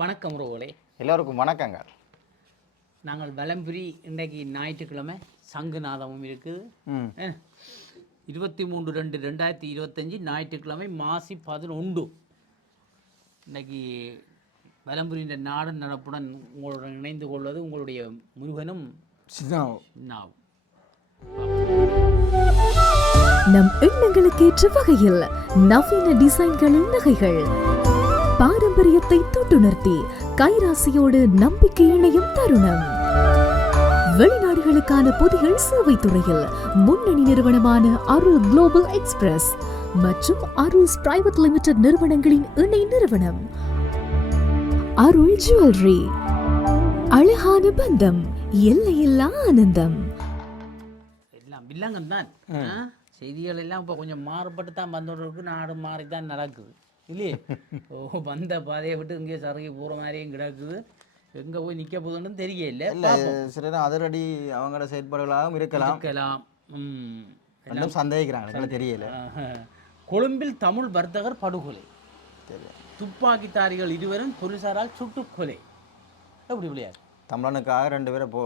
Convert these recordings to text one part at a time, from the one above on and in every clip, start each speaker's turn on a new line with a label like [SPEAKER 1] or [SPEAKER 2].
[SPEAKER 1] வணக்கம் உறவுகளே.
[SPEAKER 2] எல்லோருக்கும் வணக்கங்கள்
[SPEAKER 1] நாங்கள் வலம்புரி இன்றைக்கு ஞாயிற்றுக்கிழமை சங்குநாதமும் இருக்குது? இருபத்தி மூன்று ரெண்டு ரெண்டாயிரத்தி இருபத்தஞ்சி ஞாயிற்றுக்கிழமை மாசி பதினொன்று. இன்னைக்கு வலம்புரியின் நாடன் நடப்புடன் உங்களுடன் இணைந்து கொள்வது உங்களுடைய முருகனும் நாவும்
[SPEAKER 3] நம் எண்ணங்களுக்கு ஏற்ற வகையில் நவீன டிசைன்களின் நகைகள். பாரம்பரியத்தை தொட்டுணர்த்தி கைராசியோடு நம்பிக்கை இணையும் தருணம். வெளிநாடுகளுக்கான பொதிகள் சேவை துறையில் முன்னணி நிறுவனமான அருள் குளோபல் எக்ஸ்பிரஸ் மற்றும் அருள்ஸ் பிரைவேட் லிமிடெட் நிறுவனங்களின் இணை நிறுவனம். அருள் ஜுவல்லரி அழகான பந்தம் எல்லையில்லா ஆனந்தம்.
[SPEAKER 1] எல்லாம் வில்லங்கம் தான்? செய்திகள் எல்லாம் இப்போ கொஞ்சம் மாறுபட்டு தான் வந்துருக்கு நாடு மாறி தான் நடக்குது. இல்லையே ஓ வந்த பாதையை விட்டு இங்கே சரகி போகிற மாதிரியும் கிடக்குது எங்கே போய் நிற்க போகுதுன்னு தெரியல
[SPEAKER 2] இல்லை சில நேரம் அதிரடி அவங்களோட செயற்பாடுகளாகவும் இருக்கலாம்
[SPEAKER 1] இருக்கலாம் ம்
[SPEAKER 2] ரெண்டும் சந்தேகிக்கிறாங்க தெரியல.
[SPEAKER 1] கொழும்பில் தமிழ் வர்த்தகர் படுகொலை
[SPEAKER 2] சரி
[SPEAKER 1] துப்பாக்கிதாரிகள் இருவரும் போலீசாரால் சுட்டுக் கொலை எப்படி விளையாடு
[SPEAKER 2] தமிழனுக்காக ரெண்டு பேரை போ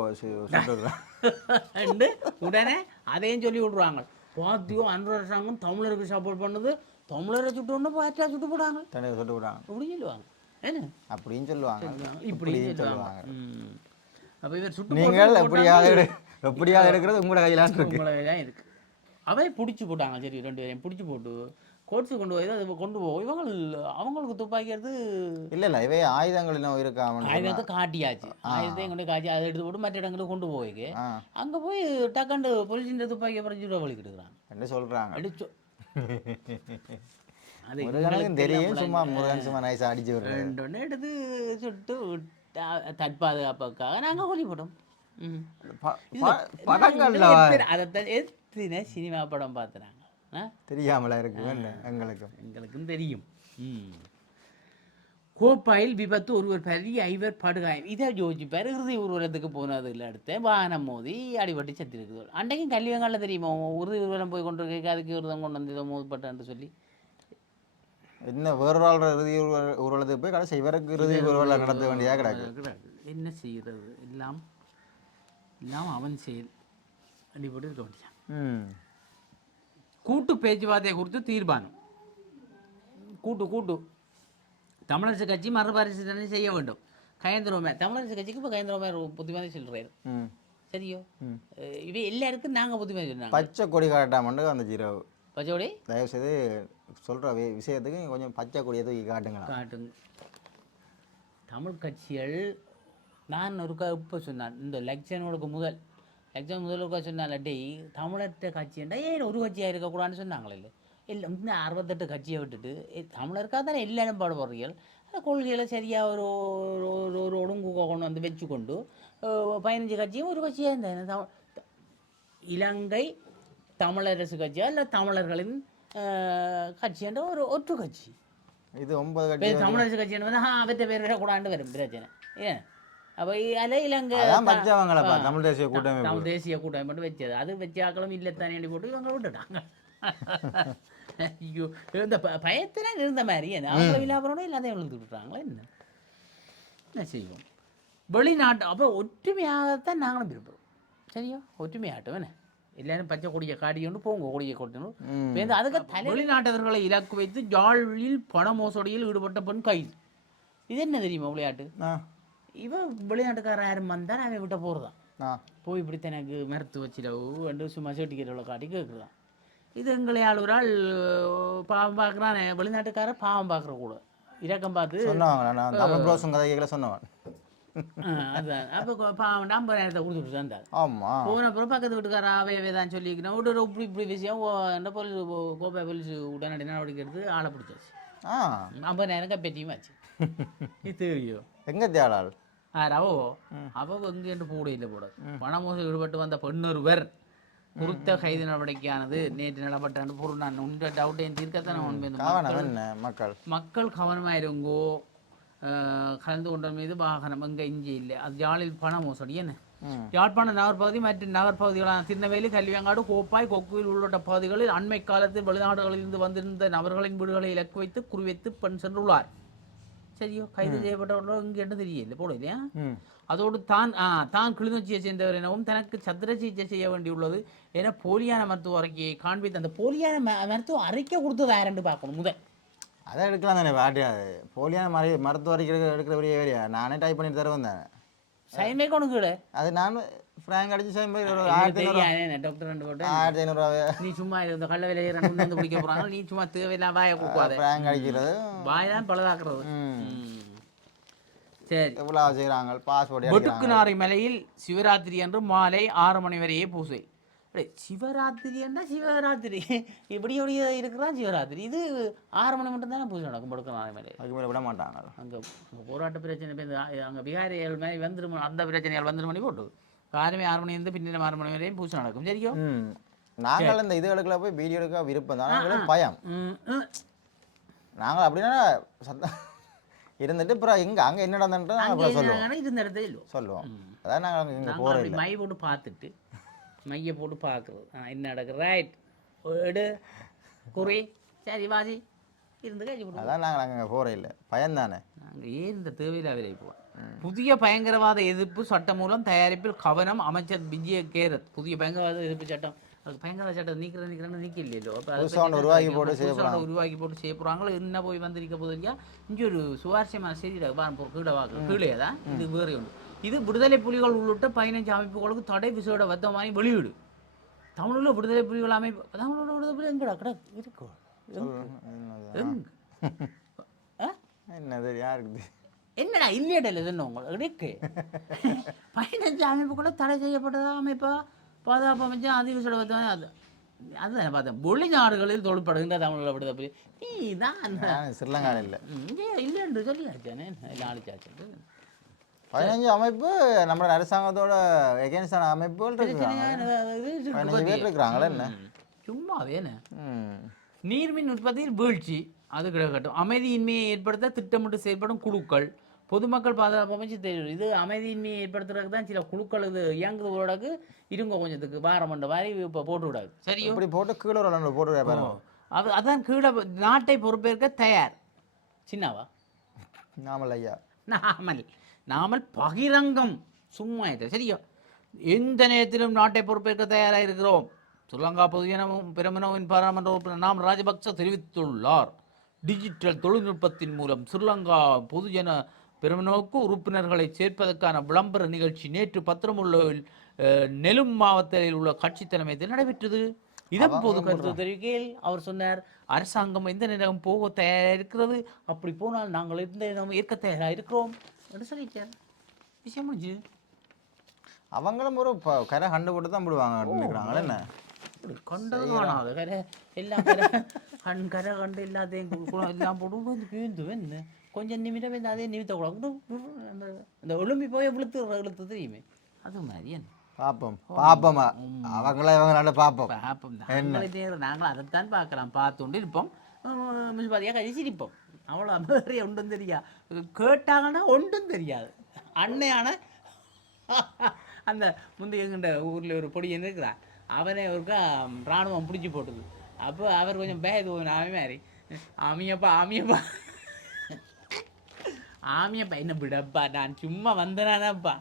[SPEAKER 1] உடனே அதையும் சொல்லி விட்ருவாங்க பாத்தியோ அன்று அரசாங்கம் தமிழருக்கு சப்போர்ட் பண்ணுது தமிழரை சுட்டு ஒன்று பாத்தியா சுட்டு போடாங்க?
[SPEAKER 2] தண்ணி சுட்டு விடுறாங்க
[SPEAKER 1] இப்படி சொல்லுவாங்க. என்ன?
[SPEAKER 2] அப்படின்னு சொல்லுவாங்க.
[SPEAKER 1] இப்படி
[SPEAKER 2] இப்படியும்
[SPEAKER 1] சொல்லுவாங்க. அப்ப இவர் சுட்டு
[SPEAKER 2] நீங்கள்
[SPEAKER 1] போட்டு
[SPEAKER 2] எப்படியாக எப்படியாக எடுக்கிறது உங்களோட கையிலான் இருக்கு.
[SPEAKER 1] உங்களை தான் இருக்கு. அவை பிடிச்சி போட்டாங்க சரி ரெண்டு பேரையும் பிடிச்சி போட்டு கோட்ஸு கொண்டு போய் அதை கொண்டு போய் இவங்க அவங்களுக்கு துப்பாக்கி எடுத்து
[SPEAKER 2] இல்லை இல்லை இவை ஆயுதங்கள் இன்னும் இருக்காம
[SPEAKER 1] ஆயுதத்தை காட்டியாச்சு. ஆயுதத்தையும் கொண்டு காட்டி அதை எடுத்து போட்டு மற்ற இடங்களுக்கு கொண்டு போய்க்கு அங்கே போய் டக்காண்டு போலீஸின் துப்பாக்கியை பறிச்சு வலிக்கிட்டு இருக்கிறாங்க.
[SPEAKER 2] என்ன சொல்றாங்க?
[SPEAKER 1] அடிச்சோ அது
[SPEAKER 2] முருகனுக்கும் தெரியும் சும்மா முருகன் சும்மா நைஸாக அடிச்சு விடுறது.
[SPEAKER 1] ரெண்டு எடுத்து சுட்டு தற்பாதுகாப்புக்காக நாங்கள் கொல்லி போட்டோம் ம்.
[SPEAKER 2] ப- ப- படங்கள்ல
[SPEAKER 1] அதைத்தான் எத்தனை சினிமா படம் பார்த்துறாங்க? ஆ?
[SPEAKER 2] தெரியாமல இருக்கு எங்களுக்கும்
[SPEAKER 1] எங்களுக்கும் தெரியும். ம். கோப்பாயில் விபத்து ஒருவர் பள்ளி ஐவர் படுகாயம். இதை யோசிப்பார் இறுதி ஊர்வலத்துக்கு போனதில் அடுத்து. வாகனம் மோதி அடிபட்டு செத்துருக்குது. அன்றைக்கும் கல்வியங்கால தெரியுமா? உறுதி ஊர்வலம் போய் கொண்டு இருக்க அதுக்கு விரதம் கொண்டு வந்து இதை மோதப்பட்டான்னு சொல்லி.
[SPEAKER 2] என்ன வேறொரு ஆள் இறுதி ஊர்வல- ஊர்வலத்துக்கு போய் கடைசி இவருக்கு இறுதி ஊர்வலம் நடத்த வேண்டியதாக கிடக்கு.
[SPEAKER 1] என்ன செய்கிறது? எல்லாம் எல்லாம் அவன் செயல். அடிபட்டு இருக்க வேண்டியான் கூட்டு பேச்சுவார்த்தை குறித்து தீர்மானம். கூட்டு கூட்டு. தமிழரசு கட்சி மறுபரிசீலனை செய்ய வேண்டும். கயந்திரமே தமிழரசு கட்சிக்கு இப்போ கயந்திரமே புத்திமதி சொல்கிறாரு சரியோ? இவை எல்லாருக்கும் நாங்கள் புத்திமதி சொன்னாங்க
[SPEAKER 2] பச்சை கொடி காட்டாமண்டு அந்த ஜீரோ.
[SPEAKER 1] பச்சோடி
[SPEAKER 2] தயவு செய்து சொல்கிற விஷயத்துக்கு கொஞ்சம் பச்சை கொடியை தூக்கி காட்டுங்களா.
[SPEAKER 1] காட்டுங்க. தமிழ் கட்சிகள் நான் ஒருக்கா இப்போ சொன்னான் இந்த லெக்ஷனோடுக்கு முதல் லெக்ஷன் முதலுக்கா சொன்னால டேய் தமிழர்கிட்ட கட்சிண்டா ஏன் ஒரு கட்சியாக இருக்கக்கூடாதுன்னு சொன்னாங்களே இல்லை இன்னும் அறுபத்தெட்டு கட்சியை விட்டுட்டு தமிழருக்காக தானே எல்லாரும் பாடுபடுறீர்கள். அந்த கொள்கைகளை சரியாக ஒரு ஒரு- ஒரு ஒழுங்கு கொண்டு வந்து வச்சுக்கொண்டு பதினஞ்சு கட்சியும் ஒரு கட்சியாக இருந்தேன் தமிழ் இலங்கை தமிழரசு கட்சியா இல்லை தமிழர்களின் அஹ், கட்சின்ற ஒரு ஒற்று கட்சி.
[SPEAKER 2] இது ஒன்பது கட்சி
[SPEAKER 1] தமிழரசு கட்சி வந்து ஆ அவற்ற பேர் விடக்கூடாண்டு வரும் பிரச்சனை. ஏன்? அப்போ அதில் இலங்கை
[SPEAKER 2] தமிழ் தேசிய கூட்டமைப்பு.
[SPEAKER 1] தமிழ் தேசிய கூட்டமைப்பு வச்சது. அது வச்ச ஆக்களும் இல்லை தானே போட்டு இவங்க விட்டுட்டாங்க. ஐயோ இந்த ப- பயத்துல இருந்த மாதிரி. என்ன அவங்கள விழாபுரம் எல்லாத்தையும் விழுந்து விட்டுறாங்களா என்ன? என்ன செய்வோம்? வெளிநாட்டு அப்போ ஒற்றுமையாகத்தான் நாங்களும் விரும்புகிறோம் சரியா? ஒற்றுமையாட்டம் என்ன? எல்லாரும் பச்சை கொடியை காடி கொண்டு போங்க கொடியை கொட்டணும் அதுக்கு தலை வெளிநாட்டவர்களை இலக்கு வைத்து ஜாழில் பண மோசடியில் ஈடுபட்ட பெண் கைது இது என்ன தெரியுமா விளையாட்டு? இவன் வெளிநாட்டுக்காரன் யாரும் வந்தால் அவன் விட்ட போகிறதான்
[SPEAKER 2] ஆ.
[SPEAKER 1] போய் இப்படி எனக்கு மறுத்து வச்சிடவு என்று சும்மா சர்டிஃபிகேட்டோட காட்டி கேட்குறான் இது எங்களை ஆளுகிறாள் பாவம் பார்க்குறான். வெளிநாட்டுக்காரர் பாவம் பார்க்குற கூட. இரக்கம் பார்த்து
[SPEAKER 2] கதைகளை சொன்னவன்.
[SPEAKER 1] ஆ, அதான். அப்போ பாவம் ஐம்பதாயிரத்தை கொடுத்துட்டு வந்தார்.
[SPEAKER 2] ஆமா.
[SPEAKER 1] போன அப்புறம் பக்கத்து வீட்டுக்கார அவையவே தான் சொல்லிக்கணும் விட்டு இப்படி இப்படி விஷயம் என்ன போலீஸ் கோப்பை போலீஸ் உடனடி நடவடிக்கை எடுத்து ஆளை பிடிச்சாச்சு.
[SPEAKER 2] ஆ.
[SPEAKER 1] ஐம்பதாயிரம் கப்பெட்டியும் ஆச்சு இது தெரியும்.
[SPEAKER 2] எங்க தேடாள்
[SPEAKER 1] ஆர் அவோ அவ எங்கேண்டு போட இல்லை போட பணமோசம் ஈடுபட்டு வந்த பெண்ணொருவர். குறித்த கைது நடவடிக்கையானது நேற்று நடப்பட்டான்னு பொருள் நான் உண்ட டவுட்டையும் தீர்க்கத்தானே உண்மை
[SPEAKER 2] மக்கள்
[SPEAKER 1] மக்கள்? கவனமாயிருங்கோ. அஹ், கலந்து கொண்ட மீது வாகனம் எங்க? இஞ்சி இல்லை. அது யாழில் பண மோசடி. என்ன? யாழ்ப்பாண நகர்பகுதி மற்றும் நகர்பகுதிகளான திருநெல்வேலி கல்வியங்காடு கோப்பாய் கொக்குவில் உள்ளிட்ட பகுதிகளில் அண்மை காலத்தில் வெளிநாடுகளிலிருந்து வந்திருந்த நபர்களின் வீடுகளை இலக்கு வைத்து குறிவைத்து பெண் சென்றுள்ளார். சரியோ கைது செய்யப்பட்டவர்களோ இங்கே தெரியல போல இல்லையா
[SPEAKER 2] ம்
[SPEAKER 1] அதோடு தான் தான் கிளிநொச்சியை சேர்ந்தவர் எனவும் தனக்கு சத்திர சிகிச்சை செய்ய வேண்டியுள்ளது என போலியான மருத்துவ அறிக்கையை காண்பித்து அந்த போலியான மருத்துவ அறிக்கை கொடுத்தது யாருன்னு பார்க்கணும் முதல்
[SPEAKER 2] அதை எடுக்கலாம் தானே பாட்டி அது போலியான மரு மருத்துவ அறிக்கை எடுக்கிற பெரிய நானே டைப் பண்ணி தர வந்தேன்
[SPEAKER 1] சைமே கொண்டு
[SPEAKER 2] அது நான் ஃப்ராங்க் அடிச்சு ஆயிரத்தி ஐநூறு
[SPEAKER 1] டாக்டர் ரெண்டு போட்டு?
[SPEAKER 2] ஆயிரத்தி ஐநூறுரூவா
[SPEAKER 1] நீ சும்மா இந்த கள்ள விலையை ரெண்டு வந்து குடிக்க போறாங்க. நீ சும்மா தேவையில்லாம் வாயை கொடுக்காத.
[SPEAKER 2] ஃப்ராங்க் அடிக்கிறது.
[SPEAKER 1] வாய் தான் பழுதாக்குறது. சரி.
[SPEAKER 2] எவ்வளோ செய்கிறாங்க பாஸ்போர்ட்
[SPEAKER 1] மலையில் சிவராத்திரி அன்று மாலை ஆறு மணி வரையே பூசை. அடே, சிவராத்திரி இப்படி இப்படி இருக்கிறான் சிவராத்திரி. இது ஆறு மணி மட்டும் தானே பூஜை நடக்கும் படுக்கநாரை மலையில்
[SPEAKER 2] அதுக்கு மேலே விட மாட்டாங்க
[SPEAKER 1] அங்கே போராட்ட பிரச்சனை அங்கே பிகாரிகள் மாதிரி வந்துடும் அந்த பிரச்சனைகள் வந்துடும் மணி போட்டு. காலமே ஆறு மணி இருந்து பின்னிடம் ஆறு மணி வரையும் பூஜை நடக்கும் சரியோ
[SPEAKER 2] ம். நாங்கள் இந்த இது எடுக்கல போய் வீடியோ எடுக்க விருப்பம் தான். நாங்களும் பயம். நாங்கள் அப்படின்னா சத்தம் இருந்துட்டு அப்புறம் இங்கே அங்கே என்ன நடந்துட்டு நாங்கள் சொல்லுவோம்.
[SPEAKER 1] இருந்த இடத்துல இல்லை
[SPEAKER 2] சொல்லுவோம். அதான் நாங்கள் இங்கே போகிறோம்
[SPEAKER 1] மை போட்டு பார்த்துட்டு மைய போட்டு பார்க்குறது. என்ன நடக்குது? ரைட் எடு. குறி. சரி வாசி இருந்து கழிச்சு விடுவோம்
[SPEAKER 2] அதான் நாங்கள் அங்கே போகிறோம் இல்லை பயம் தானே
[SPEAKER 1] நாங்கள் ஏன் இந்த தேவையில்லா விலை போவோம் புதிய பயங்கரவாத எதிர்ப்பு சட்டம் மூலம் தயாரிப்பில் கவனம் அமைச்சர் விஜய கேரத். புதிய பயங்கரவாத எதிர்ப்பு சட்டம். அதுக்கு பயங்கரவாத சட்டம் நீக்கிறது நீக்கிறேன்னு நீக்க இல்லையோ அப்போ
[SPEAKER 2] உருவாக்கி போட்டு செய்ய
[SPEAKER 1] உருவாக்கி போட்டு செய்ய போகிறாங்களோ என்ன போய் வந்திருக்க போது இல்லையா? இங்கே ஒரு சுவாரஸ்யமான செய்தி பாருங்க கீழே வாக்கு கீழே தான் இது வேறு ஒன்று இது விடுதலை புலிகள் உள்ளிட்ட பதினஞ்சு அமைப்புகளுக்கு தடை விசேட வத்தமானி வெளியீடு. தமிழில் விடுதலை புலிகள் அமைப்பு தமிழோட விடுதலை புலி எங்கடா கடை இருக்கும்
[SPEAKER 2] என்னது? யாருக்கு?
[SPEAKER 1] என்னடா இல்லையடல இதுன்னு உங்களுக்கு இருக்கு. பதினஞ்சு அமைப்புக்குள்ள தடை செய்யப்பட்டதா அமைப்பா? பாதுகாப்பு அமைச்சா அதிவிசட வத்தான் அது அதுதான் பார்த்தேன். வெளிநாடுகளில் தொழிற்படுகின்ற தமிழில் விடுதலை புலி நீ தான்
[SPEAKER 2] ஸ்ரீலங்காவில் இல்லை.
[SPEAKER 1] இல்லைன்னு சொல்லியாச்சானே நாளைக்காச்சு
[SPEAKER 2] பதினஞ்சு அமைப்பு நம்மளோட அரசாங்கத்தோட எகேன்ஸ்டான அமைப்புகள் இருக்கிறாங்களே என்ன?
[SPEAKER 1] சும்மா வேணே
[SPEAKER 2] ம்.
[SPEAKER 1] நீர்மின் உற்பத்தியில் வீழ்ச்சி அது கிடக்கட்டும். அமைதியின்மையை ஏற்படுத்த திட்டமிட்டு செயல்படும் குழுக்கள் பொதுமக்கள் பாதுகாப்பு அமைச்சு தெரியும் இது அமைதியின்மையை ஏற்படுத்துறதுக்கு தான் சில குழுக்கள் இது இயங்குவதோடக்கு இருங்க கொஞ்சத்துக்கு வாரமண்ட மாதிரி இப்போ போட்டு விடாது. சரியோ?
[SPEAKER 2] இப்படி போட்டு கீழே போட்டு
[SPEAKER 1] அது அதான் கீழே நாட்டை பொறுப்பேற்க தயார். சின்னவா?
[SPEAKER 2] நாமல் ஐயா
[SPEAKER 1] நாமல் நாமல் பகிரங்கம் சும்மா இது சரியா? எந்த நேரத்திலும் நாட்டை பொறுப்பேற்க தயாராக இருக்கிறோம் ஸ்ரீலங்கா பொதுஜனமும் பிரமணவின் பாராளுமன்ற உறுப்பினர் நாம் ராஜபக்ச தெரிவித்துள்ளார். டிஜிட்டல் தொழில்நுட்பத்தின் மூலம் ஸ்ரீலங்கா பொதுஜன பெருமனோக்கு உறுப்பினர்களை சேர்ப்பதற்கான விளம்பர நிகழ்ச்சி நேற்று பத்திரமுள்ளவில் நெலும் மாவட்டத்தில் உள்ள கட்சி தலைமையத்தில் நடைபெற்றது. இதன் போது கருத்து தெரிவிக்கையில் அவர் சொன்னார் அரசாங்கம் எந்த நேரம் போக தயாராக இருக்கிறது அப்படி போனால் நாங்கள் எந்த நேரம் ஏற்க தயாராக இருக்கிறோம். என்று சொல்லிட்டார். விஷயம் முடிஞ்சு
[SPEAKER 2] அவங்களும் ஒரு கரை கண்டு போட்டு தான் போடுவாங்க நினைக்கிறாங்களே என்ன?
[SPEAKER 1] கண்டது காணாது கரை எல்லாம் கரை கண் கரை கண்டு எல்லாத்தையும் எல்லாம் போட்டு வந்து கொஞ்சம் நிமிடம் அதே நிமித்த கூட அந்த அந்த ஒழும்பி போய் விழுத்து இழுத்து தெரியுமே. அது மாதிரி என்ன?
[SPEAKER 2] பார்ப்போம் பார்ப்போமா அவங்கள இவங்க நல்ல பார்ப்போம்
[SPEAKER 1] பார்ப்போம் நாங்களே நேரம் நாங்கள் அதைத்தான் பார்க்கலாம் பார்த்துண்டு இருப்போம். முனிசிபாலியாக கழி சிரிப்போம் அவ்வளோ வேறு ஒன்றும் தெரியா கேட்டாங்கன்னா ஒன்றும் தெரியாது. அன்னையான அந்த முந்தைய எங்கிட்ட ஊரில் ஒரு பொடியன் இருக்கிறான் அவனே ஒருக்கா இராணுவம் பிடிச்சி போட்டுது. அப்போ அவர் கொஞ்சம் பேது அவன் மாதிரி ஆமியப்பா ஆமியப்பா. ஆமியப்பா என்ன விடப்பா நான் சும்மா வந்தனானப்பா.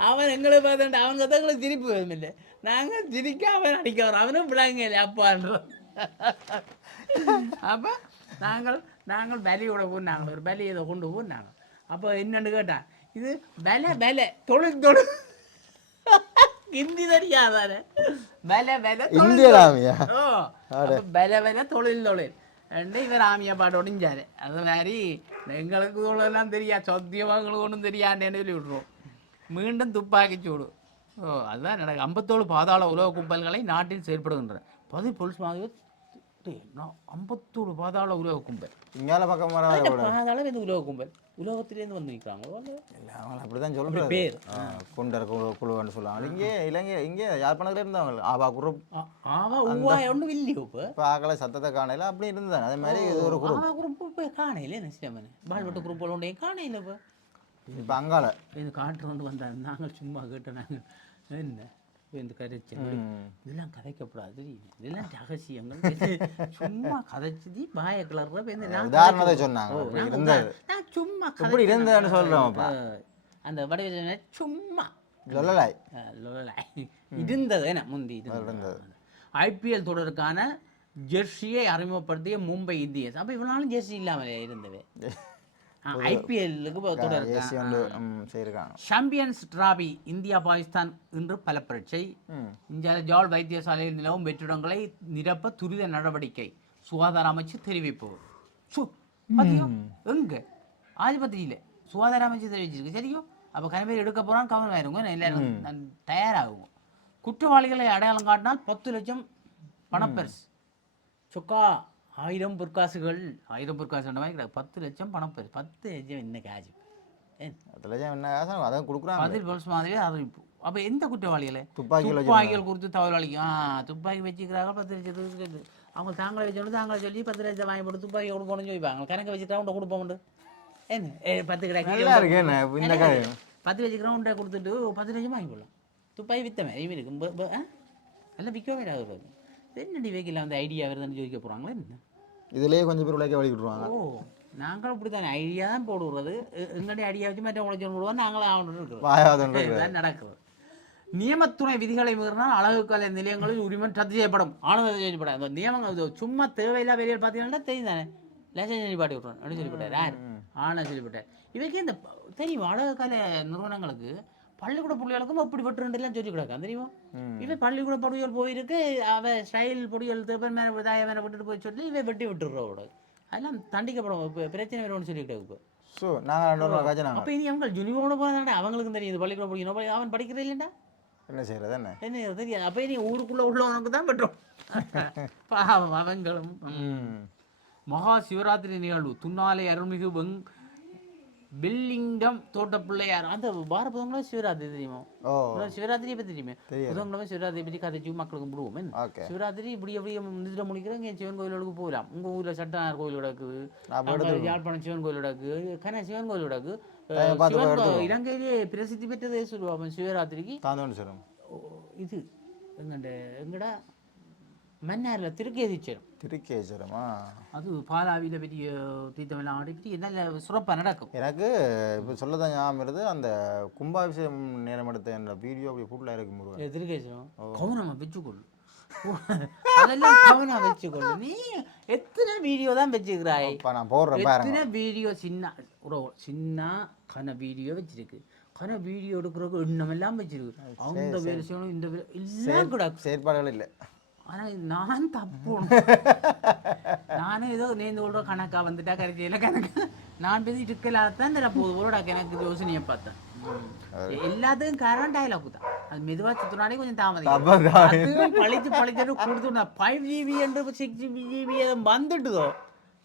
[SPEAKER 1] அவன் எங்களை பார்த்துட்டு அவங்க தான் எங்களுக்கு திருப்பி வருமில்லை நாங்கள் சிரிக்க அவன் அடிக்க வரோம் அவனும் விடாங்க இல்லையா அப்பான்றோம் அப்போ நாங்கள் நாங்கள் பலியோட போனாங்க ஒரு பலி இதை கொண்டு போனாங்க அப்போ என்னன்னு கேட்டான் இது பல பல தொழில் தொழில் ஹிந்தி தெரியாதானே பல பல தொழில் பல பல தொழில் தொழில் ரெண்டு இவர் ஆமியா பாட்டு ஒடிஞ்சாரு அது மாதிரி எங்களுக்கு தொழிலெல்லாம் தெரியா சொத்தியவங்களுக்கு ஒன்றும் தெரியாண்டேன்னு சொல்லி விட்ருவோம் மீண்டும் துப்பாக்கி சூடு. ஓ அதுதான் நடக்கு. ஐம்பத்தோழு பாதாள உலக கும்பல்களை நாட்டில் செயல்படுகின்றன பதி போலீஸ் மாதிரி ஐம்பத்தோழு பாதாள உலக கும்பல்.
[SPEAKER 2] இங்கால பக்கம் வர
[SPEAKER 1] அந்த பாதாளம் இந்த உலக கும்பல். உலகத்திலேருந்து வந்து நிற்கிறாங்களோ
[SPEAKER 2] இல்லை அவங்க அப்படி தான் சொல்கிறது
[SPEAKER 1] பேர்.
[SPEAKER 2] குண்டர் குழு குழுன்னு சொல்லுவாங்க. இங்கே இலங்கை இங்கே யாழ்ப்பாணத்தில் இருந்தவங்க ஆபா குரூப்.
[SPEAKER 1] ஆவா ஊவா ஒன்றும் இல்லையோ இப்போ?
[SPEAKER 2] இப்போ ஆக்களை சத்தத்தை காணையில் அப்படி இருந்தாங்க அதே மாதிரி இது ஒரு குரூப்.
[SPEAKER 1] ஆவா குரூப் இப்போ காணையில நிச்சயமான பால்வட்ட குரூப் ஒன்றே காணையில் இப்போ.
[SPEAKER 2] இப்போ அங்கால
[SPEAKER 1] இது காற்று கொண்டு வந்தாங்க நாங்கள் சும்மா கேட்டோம் நாங்கள் என்ன? இந்த கரைச்சல்
[SPEAKER 2] ம்.
[SPEAKER 1] இதெல்லாம் கதைக்கப்படாது? இதெல்லாம் ரகசியங்கள். சும்மா கதைச்சு பாய கிளற
[SPEAKER 2] உதாரணத்தை சொன்னாங்க.
[SPEAKER 1] நான் சும்மா
[SPEAKER 2] இப்படி இருந்ததுன்னு சொல்றோம்ப்பா.
[SPEAKER 1] அஹ், அந்த வடிவ சும்மா.
[SPEAKER 2] சொல்லலை
[SPEAKER 1] அஹ், லொலலை. இருந்தது என்ன? முந்தி இருந்தது. ஐபிஎல் தொடருக்கான ஜெர்சியை அறிமுகப்படுத்திய மும்பை இந்தியன்ஸ் அப்போ இவ்வளோ நாளும் ஜெர்சி இல்லாமலே இருந்தது. ஐபிஎல்லுக்கு சாம்பியன்ஸ் டிராபி இந்தியா பாகிஸ்தான் இன்று பல பரீட்சை
[SPEAKER 2] ம்.
[SPEAKER 1] இந்தியாவில் ஜால் வைத்தியசாலையில் நிலவும் வெற்றிடங்களை நிரப்ப துரித நடவடிக்கை. சுகாதார அமைச்சு தெரிவிப்பு. எங்க? ஆதிபத்தியில சுகாதார அமைச்சு தெரிவிச்சிருக்கு. சரியோ? அப்போ கனவே எடுக்க போறான் கவனம் ஆயிருங்க. எல்லாரும் நான் தயாராகும் குற்றவாளிகளை அடையாளம் காட்டினால் பத்து லட்சம் பணப்பரிசு. சொக்கா ஆயிரம் பொற்காசுகள் ஆயிரம் பொற்காசு கிடையாது. பத்து லட்சம் பணப்பரிசு பத்து லட்சம் என்ன காசு?
[SPEAKER 2] பத்து லட்சம் என்ன காசு? அதான் கொடுக்குறாங்க.
[SPEAKER 1] பதில் போலீஸ் மாதிரியே அறிவிப்பு அப்போ எந்த குற்றவாளிகளை?
[SPEAKER 2] துப்பாக்கிகள்
[SPEAKER 1] துப்பாக்கிகள் கொடுத்து தகவல் ஆ துப்பாக்கி வச்சுக்கிறாங்க பத்து லட்சத்துக்கு. அவங்க தாங்களே வச்சோன்னு தாங்களே சொல்லி பத்து லட்சம் வாங்கி போட்டு துப்பாக்கி கொடுப்போம்னு சொல்லிப்பாங்க. கணக்கு வச்சுட்டா உண்டை கொடுப்போம் என்ன பத்து
[SPEAKER 2] நல்லா என்ன? இந்த
[SPEAKER 1] பத்து வச்சுக்கிறோம் உண்டை கொடுத்துட்டு பத்து லட்சம் வாங்கி போடலாம் துப்பாக்கி வித்தமே இவன் இருக்கு. ப- ப- ஆ? எல்லாம் விற்கவே இல்லாத பாரு என்னடி வைக்கல அந்த ஐடியா வருதுன்னு ஜோதிக்க போகிறாங்களே
[SPEAKER 2] இதுலயே கொஞ்சம் பேர் உழைக்க வழி விட்டுருவாங்க
[SPEAKER 1] ஓ நாங்களும் இப்படி தானே ஐடியா தான் போடுறது எங்களுடைய ஐடியா வச்சு மற்ற உழைச்சி விடுவோம் நாங்களும் ஆகணும் இருக்கிறோம் நடக்குது. நியமத்துறை விதிகளை மீறினால் அழகு கலை நிலையங்களில் உரிமை ரத்து செய்யப்படும். ஆனது செய்யப்படும் அந்த நியமங்கள் சும்மா தேவையில்லா வெளியில் பார்த்தீங்கன்னா தெரியும் தானே லேசன் சொல்லி பாட்டி விட்ருவோம் அப்படின்னு சொல்லிவிட்டார். யார்? ஆனா சொல்லிவிட்டார். இவைக்கு இந்த தெரியும் அழகு கலை நிறுவனங்களுக்கு பள்ளிக்கூட பிள்ளைகளுக்கும் அப்படி வெட்டுரெண்டுலாம் சொல்லி கிடக்கும் தெரியுமா இவன் பள்ளிக்கூட பொடிகள் போயிருக்கு அவ ஸ்டைல் பொடிகள் திருப்பன் மேலே விதாய மேலே விட்டுட்டு போய் சொல்லி இவன் வெட்டி விட்டுடுறோட அதெல்லாம் தண்டிக்கப்படும் இப்போ பிரச்சனை வரும்னு சொல்லிக்கிட்டு இப்போ.
[SPEAKER 2] ஸோ நாங்கள்
[SPEAKER 1] அப்போ இனி அவங்க ஜுனிவோட போதாண்டா அவங்களுக்கும் தெரியும் இது பள்ளிக்கூடம் படிக்கணும் அவன் படிக்கிறது இல்லைண்டா.
[SPEAKER 2] என்ன செய்யறது என்ன?
[SPEAKER 1] என்ன தெரியாது. அப்போ நீ ஊருக்குள்ள உள்ளவனுக்கு தான் பெற்றோம் பாவம் அவங்களும்.
[SPEAKER 2] ம்.
[SPEAKER 1] மகா சிவராத்திரி நிகழ்வு துன்னாலை அருள்மிகு வெங் வெல்லிங்கம் தோட்ட பிள்ளையார் அந்த வார புதன்கிழமை சிவராத்திரி தெரியுமா?
[SPEAKER 2] ஓ.
[SPEAKER 1] சிவராத்திரியை பற்றி தெரியுமே. புதன்கிழமை சிவராத்திரி பற்றி கதைச்சு மக்களுக்கு விடுவோம் சிவராத்திரி இப்படி அப்படியே நிதிர முடிக்கிறோம் இங்கே சிவன் கோயிலுக்கு போகலாம். உங்கள் ஊரில் சட்டனார் கோயில் அங்க யாழ்ப்பாணம் சிவன் கோயில் கிடக்கு கன சிவன் கோயில் கிடக்கு. இலங்கையிலேயே பிரசித்தி பெற்றதே சொல்லுவாங்க சிவராத்திரிக்கு. இது. எங்கண்ட எங்கடா? மன்னாரில் திருக்கேதீச்சரம்.
[SPEAKER 2] திருக்கேச்சரமா
[SPEAKER 1] அது பாலாவியில் பெரிய தீர்த்தமெல்லாம் ஆடி பெரிய நல்ல சிறப்பாக நடக்கும்.
[SPEAKER 2] எனக்கு இப்போ சொல்லதான் ஞாபகம் வருது அந்த கும்பாபிஷேகம் நேரம் எடுத்த என்னோட வீடியோ அப்படி ஃபுல்லாக இருக்கு முருகன்
[SPEAKER 1] இது திருக்கேசரம் கவனமாக வச்சுக்கொள்ளு அதெல்லாம் கவனமாக வச்சுக்கொள்ளு நீ எத்தனை வீடியோ தான் வச்சுக்கிறாய்?
[SPEAKER 2] இப்போ நான் போடுறேன் பாருங்க.
[SPEAKER 1] எத்தனை வீடியோ சின்ன ஒரு சின்ன கன வீடியோ வச்சிருக்கு. கன வீடியோ எடுக்கிறதுக்கு எண்ணமெல்லாம் வச்சிருக்கு. அந்த வேலை செய்யணும் இந்த வேலை எல்லாம் கிடக்கு.
[SPEAKER 2] செயற்பாடுகள் இல்லை.
[SPEAKER 1] ஆனா நான் தப்பு நானும் ஏதோ நேர்ந்து கொள்ற கணக்கா வந்துட்டா கரைச்சியில கணக்கு. நான் பேசி இருக்கலாதான் தர போகுது போல எனக்கு யோசனையை பார்த்தேன். எல்லாத்துக்கும் காரணம் டைலாக் தான். அது மெதுவா சுத்தினாலே கொஞ்சம் தாமதம். பழிச்சு பழிச்சு கொடுத்து ஃபைவ் ஜிபி என்று சிக்ஸ் ஜிபி ஜிபி வந்துட்டுதோ?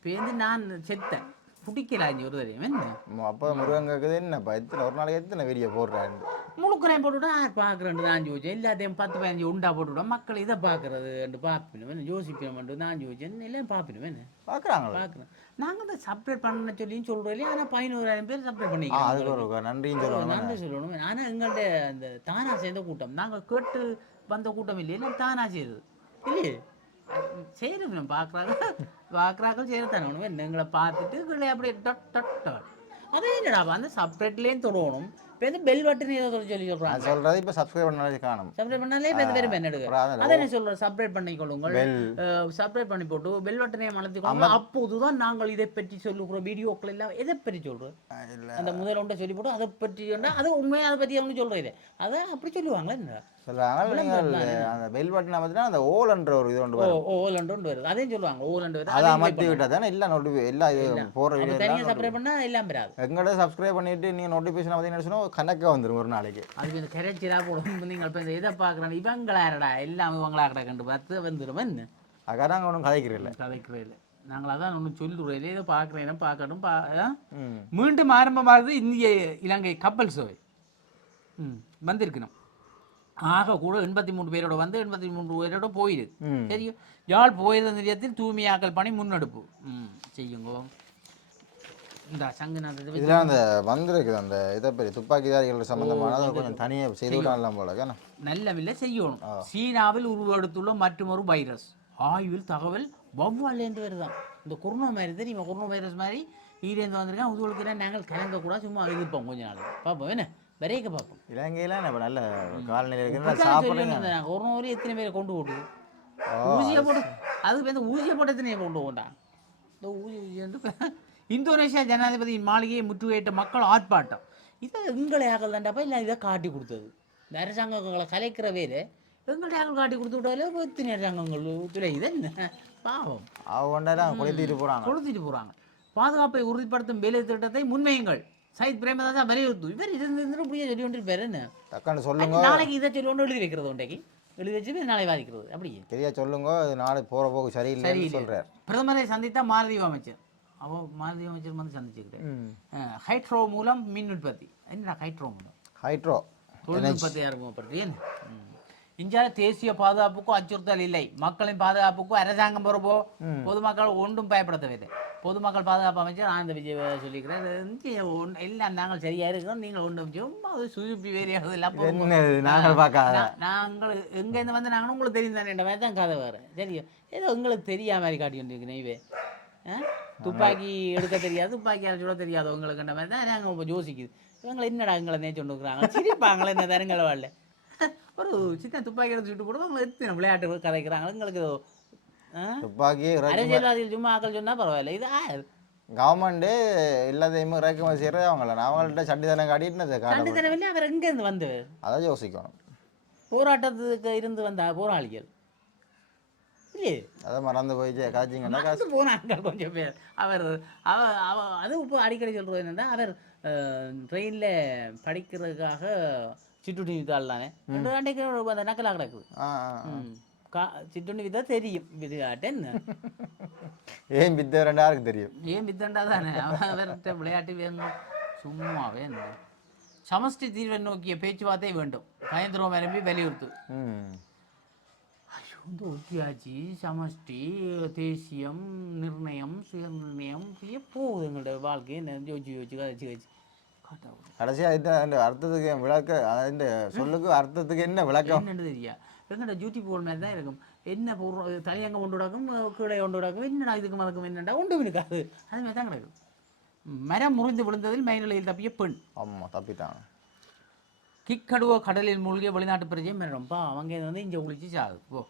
[SPEAKER 1] பேருந்து நான் செத்தேன். பிடிக்கல இனி ஒரு தெரியும் என்ன?
[SPEAKER 2] அப்போ முருகன் கேட்குது என்னப்பா எத்தனை ஒரு நாளைக்கு எத்தனை வீடியோ போடுறாரு
[SPEAKER 1] முழுக்கரையும் போட்டுவிட்டா யார் பார்க்குறேன் தான் யோசிச்சேன். எல்லாத்தையும் பத்து பதினஞ்சு உண்டா போட்டுவிட்டா மக்கள் இதை பார்க்கறது பார்ப்பினும் யோசிப்பினோம் நான் யோசிச்சேன். எல்லாம் பார்ப்பினும் என்ன?
[SPEAKER 2] பார்க்குறாங்களா
[SPEAKER 1] பார்க்குறேன் நாங்கள் தான் சப்ரேட் பண்ண சொல்லியும் சொல்கிறோம் இல்லையா? ஆனால் பதினோராயிரம் பேர் சப்ரேட் பண்ணிக்கிறோம்
[SPEAKER 2] நன்றின்னு சொல்லுவாங்க
[SPEAKER 1] நன்றி சொல்லணும். ஆனால் எங்கள்கிட்ட அந்த தானா சேர்ந்த கூட்டம் நாங்கள் கேட்டு வந்த கூட்டம் இல்லையே தானா செய்யுது இல்லையே? செய்யணும் பார்க்குறாங்க பார்க்குறாக்கள் செய்யத்தானே ஒன்று எங்களை பார்த்துட்டு கீழே அப்படியே டட் டட் டட் அதே என்னடா அந்த சப்ரேட்லேயும் தொடணும் இப்போ வந்து பெல் பட்டன் ஏதோ சொல்லி சொல்கிறாங்க
[SPEAKER 2] சொல்றது இப்போ சப்ஸ்கிரைப் பண்ணாலே காணும்.
[SPEAKER 1] சப்ரேட் பண்ணாலே இப்போ வெறும் என்ன எடுக்க அதை என்ன சொல்கிறேன் சப்ரேட் பண்ணிக்கொள்ளுங்கள். சப்ரேட் பண்ணி போட்டு பெல் பட்டனை அமர்த்திக்கொள்ளுங்கள் அப்போதுதான் நாங்கள் இதை பற்றி சொல்லுகிற வீடியோக்கள் எல்லாம் எதை பற்றி சொல்கிறோம்
[SPEAKER 2] இல்லை.
[SPEAKER 1] அந்த முதல் ஒன்றை சொல்லி போட்டு அதை பற்றி அது உண்மையாக அதை பற்றி அவங்க சொல்கிறது அதை அப்படி சொல்லுவாங்களா என்ன?
[SPEAKER 2] அந்த பெல் பட்டன் அமைச்சினா அந்த ஓல்ன்ற ஒரு இது ஒன்று வரும்.
[SPEAKER 1] ஒன்று வருது அதையும் சொல்லுவாங்க. ஓலண்டு வருது
[SPEAKER 2] அதை அமர்த்தி விட்டால் தானே எல்லா நோட்டி எல்லா இது போகிற
[SPEAKER 1] அப்போ
[SPEAKER 2] வீடியோ
[SPEAKER 1] தனியாக
[SPEAKER 2] எல்லாம்
[SPEAKER 1] சப்ரேட் பண்ணால் எல்லாம் வராது.
[SPEAKER 2] எங்கள்கிட்ட சப்ஸ்கிரைப் பண்ணிட்டு நீங்கள் நோட்டிஃபிகேஷன் பார்த்தீங்கன்னு கணக்காக வந்துடும் ஒரு நாளைக்கு.
[SPEAKER 1] அதுக்கு இந்த கரைச்சிரா போடும் நீங்கள் இப்போ இந்த இதை பார்க்குறாங்க இவங்களாரடா? எல்லாம் இவங்களா கண்டு பார்த்து வந்துடும் என்ன?
[SPEAKER 2] அதுக்காக நாங்கள் ஒன்றும் கதைக்கிறதில்ல.
[SPEAKER 1] கதைக்கிறே இல்லை நாங்கள் அதான் ஒன்று சொல்லுறோம் ஏதோ பார்க்குறேன். பார்க்கணும் பா மீண்டும் ஆரம்பமாகுது இந்திய இலங்கை கப்பல் சேவை. ம். வந்திருக்கணும். ஆக கூட எண்பத்தி மூணு பேரோட வந்து எண்பத்தி மூணு பேரோட போயிடு
[SPEAKER 2] ம்.
[SPEAKER 1] தெரியும்? யாழ் போயிருந்த நிலையத்தில் தூய்மையாக்கல் பணி முன்னெடுப்பு. ம். செய்யுங்க. இந்த சங்குநாதத்தை வச்சு
[SPEAKER 2] இதில் அந்த வந்திருக்குது அந்த இதை பெரிய துப்பாக்கிதாரிகள் சம்பந்தமான அதை கொஞ்சம் தனியாக செய்து விடலாம் போல
[SPEAKER 1] நல்லவில்லை செய்யணும். சீனாவில் உருவெடுத்துள்ள மற்றொரு வைரஸ் ஆய்வில் தகவல் வவ்வால் என்று வருதான். இந்த கொரோனா மாதிரி தெரியுமா? கொரோனா வைரஸ் மாதிரி ஈரேந்து வந்திருக்கேன். உங்களுக்கு நாங்கள் கலங்கக்கூடாது சும்மா இருப்போம் கொஞ்ச நாள். பார்ப்போம் என்ன? வரைக்க பார்ப்போம்.
[SPEAKER 2] இலங்கையில் இப்போ நல்ல காலநிலை இருக்குது. சாப்பிடுங்க
[SPEAKER 1] கொரோனா வரையும் எத்தனை பேரை கொண்டு போட்டுது? ஊசியை போட்டு அதுக்கு இந்த ஊசியை போட்டு எத்தனை கொண்டு போட்டான்? இந்த ஊசி ஊசி வந்து இந்தோனேஷியா ஜனாதிபதி மாளிகையை முற்றுகையிட்ட மக்கள் ஆர்ப்பாட்டம். இதை எங்களை தாண்டாப்பா இல்லை இதை காட்டி கொடுத்தது. இந்த அரசாங்கங்களை கலைக்கிற பேர் எங்களை ஆக்கள் காட்டி கொடுத்து விட்டாலே எத்தனை அரசாங்கங்கள்? துறை இது என்ன? பாவம்.
[SPEAKER 2] அவங்க கொண்டாதான் கொளுத்திட்டு போகிறாங்க
[SPEAKER 1] கொளுத்திட்டு போகிறாங்க பாதுகாப்பை உறுதிப்படுத்தும் வேலை திட்டத்தை முன்வையுங்கள். சயித் பிரேமதாசா வலியுறுத்தும். இவர் இருந்து இப்படியே சொல்லி கொண்டிருப்பாரு. என்ன?
[SPEAKER 2] சொல்லுங்க.
[SPEAKER 1] நாளைக்கு இதை சொல்லி கொண்டு எழுதி வைக்கிறது உண்டைக்கு. எழுதி வச்சு நாளை வாதிக்கிறது. அப்படியே.
[SPEAKER 2] சரியா சொல்லுங்க. நாளை போகிற போக்கு
[SPEAKER 1] சரியில்லை.
[SPEAKER 2] சொல்கிறார்
[SPEAKER 1] பிரதமரை சந்தித்தா மாலதீவு அமைச்சர். அவ மாலதீவு அமைச்சர் வந்து சந்திச்சுக்கிட்டேன் ஹைட்ரோ மூலம் மின் உற்பத்தி என்னடா ஹைட்ரோ மூலம்?
[SPEAKER 2] ஹைட்ரோ.
[SPEAKER 1] தொழில்நுட்பத்தை அறிமுகப்படுத்தி என்ன இந்தியாவில் தேசிய பாதுகாப்புக்கும் அச்சுறுத்தல் இல்லை. மக்களின் பாதுகாப்புக்கும் அரசாங்கம் பொறுப்போ. பொதுமக்கள் ஒன்றும் பயப்பட தேவையில்லை பொதுமக்கள் பாதுகாப்பு அமைச்சர் ஆனந்த விஜய் ஒன்- எல்லாம் நாங்கள் சரியா இருக்கிறோம் நீங்கள் ஒன்றும் சும்மா அது சுருப்பி வேறியாவது எல்லாம்.
[SPEAKER 2] என்ன நாங்கள் பார்க்காத.
[SPEAKER 1] நாங்கள் எங்கேருந்து வந்து நாங்கள் உங்களுக்கு தெரியும் தானே தான் கதை வேறு. சரியா? ஏதோ உங்களுக்கு தெரியாத மாதிரி காட்டி கொண்டிருக்கு நெய்வே ஆ? துப்பாக்கி எடுக்க தெரியாது துப்பாக்கி அரைச்சு விட தெரியாது உங்களுக்குன்ற மாதிரி தான் நாங்கள் இப்போ யோசிக்குது இவங்களை என்னடா எங்களை நேச்சு கொண்டு இருக்கிறாங்க? சிரிப்பாங்களே என்ன தரங்களை வாழல. ஒரு சின்ன துப்பாக்கி எடுத்து சுட்டு போடுவோம் அவங்க எத்தனை விளையாட்டு கதைக்கிறாங்க? எங்களுக்கு ஏதோ, ஆ?
[SPEAKER 2] துப்பாக்கி இறக்குமதி.
[SPEAKER 1] அரசியல்வாதிகள் சும்மா ஆக்கள் சொன்னால் பரவாயில்ல. இது ஆ,
[SPEAKER 2] கவர்மெண்ட்டு எல்லாத்தையுமே இறக்குமதி செய்கிறது அவங்கள. அவங்கள்ட்ட சட்டி தானே காட்டிட்டு
[SPEAKER 1] தரவில்லை அவர் எங்கேருந்து வந்தவர்
[SPEAKER 2] அதை யோசிக்கணும்.
[SPEAKER 1] போராட்டத்துக்கு இருந்து வந்த போராளிகள்.
[SPEAKER 2] அதை மறந்து போயிட்டு காய்ச்சிங்கன்னா காசு?
[SPEAKER 1] போனாங்க கொஞ்சம் பேர். அவர் அவ அவ அது இப்போ அடிக்கடி சொல்கிறது என்னன்னா அவர் ட்ரெயினில் படிக்கிறதுக்காக சிட்டுணி வித்தாள் தானே? ரெண்டு அன்றைக்கு அந்த நக்கலாக கிடக்குது. கா வித்தா தெரியும். விளையாட்டு என்ன?
[SPEAKER 2] ஏன் பித்த ரெண்டாருக்கு தெரியும்?
[SPEAKER 1] ஏன் வித்தண்டா தானே? அவர்கிட்ட விளையாட்டு வேணும். சும்மாவே சமஷ்டி தீர்வை நோக்கிய பேச்சுவார்த்தை வேண்டும். பயந்துருவோம் விரும்பி வலியுறுத்து ஒத்தியாச்சு சமஷ்டி தேசியம் நிர்ணயம் சுயநிர்ணயம் போகுது எங்களோட வாழ்க்கை. என்ன யோசிச்சு யோசிச்சு கதைச்சு காட்டா
[SPEAKER 2] கடைசியாக இந்த அர்த்தத்துக்கு விளக்க இந்த சொல்லுக்கு அர்த்தத்துக்கு என்ன விளக்கம்?
[SPEAKER 1] என்னன்னு தெரியா? எங்கள்ட ஜூட்டி போல் மாதிரி தான் இருக்கும். என்ன போடுறோம்? தலையங்க கொண்டு விடாக்கும் கீழே கொண்டு விடாக்கும் என்னடா இதுக்கு மறக்கும் என்னடா? ஒன்றும் இருக்காது. அது மாதிரி தான் கிடக்கும். மரம் முறிந்து விழுந்ததில் மைநிலையில் தப்பிய பெண்.
[SPEAKER 2] ஆமாம் தப்பிட்டாங்க.
[SPEAKER 1] கிக்கடுவோ கடலில் மூழ்கிய வெளிநாட்டு பிரஜை மரணம்ப்பா அவங்க வந்து இங்கே குளிச்சு சாகுது. போ.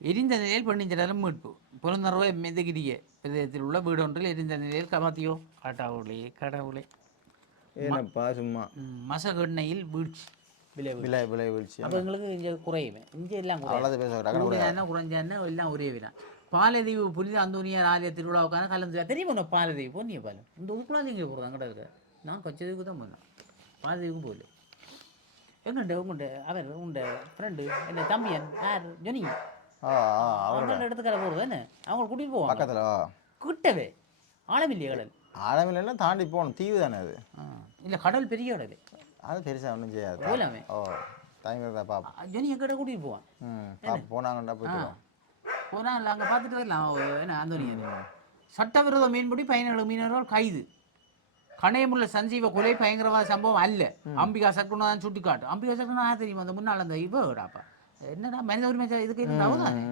[SPEAKER 1] எரிந்த நிலையில் பெண்ணிஞ்சரம் மீட்பு. புலனர்வை மெதகிடிய பிரதேசத்தில் உள்ள வீடு ஒன்றில் எரிந்த நிலையில் கமாத்தியோ கடவுளே கடவுளே.
[SPEAKER 2] ஏனப்பா சும்மா.
[SPEAKER 1] மசகெண்ணெயில் வீழ்ச்சி. விளைவு
[SPEAKER 2] விலை விலை வீழ்ச்சி.
[SPEAKER 1] அப்போ எங்களுக்கு இங்கே குறையுமே இங்கே எல்லாம் குறையும்
[SPEAKER 2] அவ்வளோது பேச டக்குனு
[SPEAKER 1] கூடுதலான குறைஞ்சான எல்லாம் ஒரே விதான் பாலதீவு புனித அந்தோனியார் ஆலய திருவிழாவுக்கான கலந்து தெரியுமா உனக்கு பாலதீவு? பொன்னிய பாலம் இந்த ஊருக்குலாம் இங்கே போகிறது அங்கிட்ட இருக்க. நான் கொச்சதுக்கு தான் போனேன். பாலதீவுக்கும் போகல. எங்கண்ட உங்கண்ட? அவர் உண்ட ஃப்ரெண்டு என்ன தம்பியன். யார்? ஜொனி.
[SPEAKER 2] ஆ ஆ அவரோட.
[SPEAKER 1] அவங்கள இடத்துக்கார போகிறது என்ன அவங்க கூட்டிகிட்டு போவாங்க.
[SPEAKER 2] பக்கத்தில்
[SPEAKER 1] கிட்டவே. ஆழமில்லையே கடல்.
[SPEAKER 2] ஆழமில்லாம் தாண்டி போகணும். தீவு தானே அது.
[SPEAKER 1] இல்லை கடல் பெரிய கடல்.
[SPEAKER 2] அது பெருசாக ஒன்றும் செய்யாது.
[SPEAKER 1] போகலாமே
[SPEAKER 2] ஓ தான் பார்ப்போம்
[SPEAKER 1] ஜொனி எங்கிட்ட கூட்டிகிட்டு போவான்?
[SPEAKER 2] ம் பார்ப்போம் போனாங்கண்டா போயிட்டு.
[SPEAKER 1] போனால் இல்லை அங்கே பார்த்துட்டு வரலாம். என்ன அந்தோனியார் சட்டவிரோத மீன்பிடி பயணிகள் மீனவர்கள் கைது. கணையமுள்ள சஞ்சீவ கொலை பயங்கரவாத சம்பவம் அல்ல. அம்பிகா சர்க்குனா தான் சுட்டிக்காட்டு அம்பிகா சர்க்குனா தெரியுமா? அந்த முன்னாள் அந்த இவடாப்பா என்னடா மனித உரிமை இதுக்கு இருந்தாவும் தானே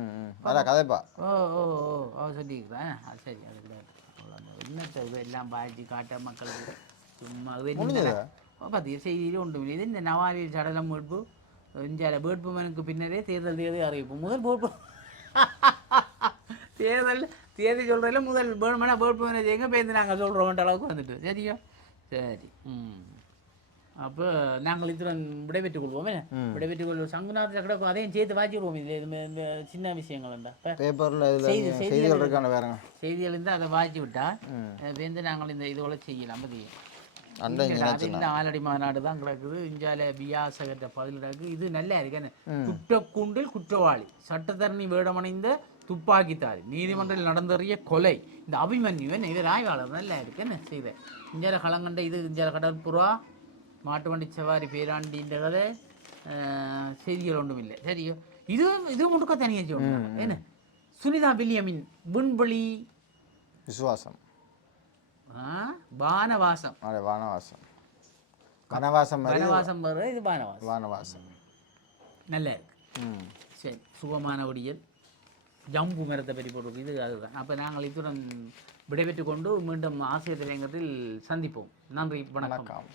[SPEAKER 2] அதான் கதைப்பா.
[SPEAKER 1] ஓ ஓ ஓ ஓ சொல்லியிருக்கிறேன் அது சரி அது கூட அவ்வளோதான் என்னத்தை இது எல்லாம் பாய்ச்சி காட்ட மக்களுக்கு? சும்மா? பார்த்தியா செய்தியிலே ஒன்றும் இல்லை. இது இந்த நவாலில் சடலம் மீட்பு இந்தியாவில் வேட்புமனுக்கு பின்னரே தேர்தல் தேதி அறிவிப்பு. முதல் வேட்பு தேர்தல் தேதி சொல்கிறதுல முதல் வேணுமெனா வேட்புமனை செய்யுங்க பேருந்து நாங்கள் சொல்கிறோன்ற அளவுக்கு வந்துட்டு சரியா? சரி ம். அப்போ நாங்கள் இத்துடன் விடைபெற்றுக் கொள்வோமே விடைபெற்றுக் கொள்வோம் சங்குநாத கிடக்கும் அதையும் சேர்த்து வாச்சிடுவோம் இதில் சின்ன விஷயங்கள்ண்டா இப்போ
[SPEAKER 2] பேப்பரில் இதில்
[SPEAKER 1] செய்தி- செய்திகள்
[SPEAKER 2] இருக்கான வேறங்க.
[SPEAKER 1] செய்திகள் இருந்தால் அதை வாச்சி விட்டா அஹ் வந்து நாங்கள் இந்த இதோட செய்யலாம். பற்றி இந்த ஆலடி மாநாடு தான் கிடக்குது. இஞ்சால வியாசகற்ற பதில் கிடக்கு. இது நல்லா இருக்கு. குற்றக்கூண்டில் குற்றவாளி சட்டத்தரணி வேடமணிந்த துப்பாக்கித்தாரி நீதிமன்றில் நடந்தறிய கொலை இந்த அபிமன்யு என்ன இது ஆய்வாளர். நல்லா இருக்கு. என்ன செய்த? இஞ்சால களங்கண்ட இது இஞ்சால கடற்புறா மாட்டு வண்டி சவாரி பேராண்டின்ற கதை அஹ், செய்திகள் ஒன்றும் இல்லை. சரியோ இது இது முழுக்க தனியாக செய்யணும் என்ன? சுனிதா வில்லியமின் விண்வெளி.
[SPEAKER 2] விசுவாசம். வானவாசம். வனவாசம். மாதிரி
[SPEAKER 1] வனவாசம் வேறு இது பானவாசம்
[SPEAKER 2] வானவாசம்.
[SPEAKER 1] நல்லா இருக்கு. சரி சுகமான ஒடியல். ஜம்பு மரத்தை பற்றி போட்டிருக்கு. இது அதுதான். அப்போ நாங்கள் இத்துடன் விடைபெற்று கொண்டு மீண்டும் ஆசிரியர் சந்திப்போம். நன்றி
[SPEAKER 2] வணக்கம்.